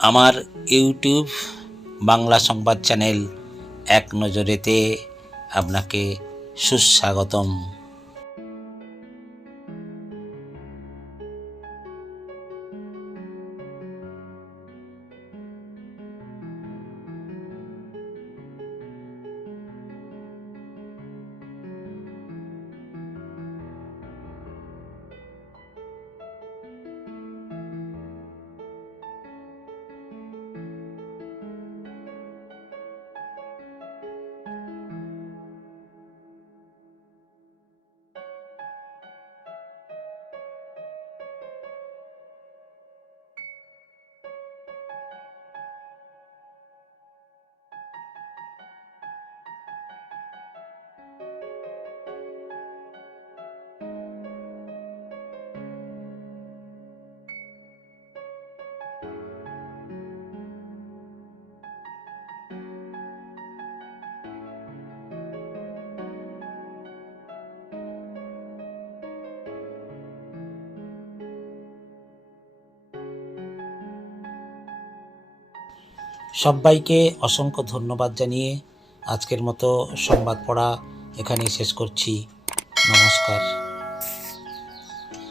আমার ইউটিউব বাংলা সংবাদ চ্যানেল এক নজরেতে আপনাকে সুস্বাগতম। সবাইকে অসংখ্য ধন্যবাদ জানিয়ে আজকের মতো সংবাদ পড়া এখানেই শেষ করছি। নমস্কার।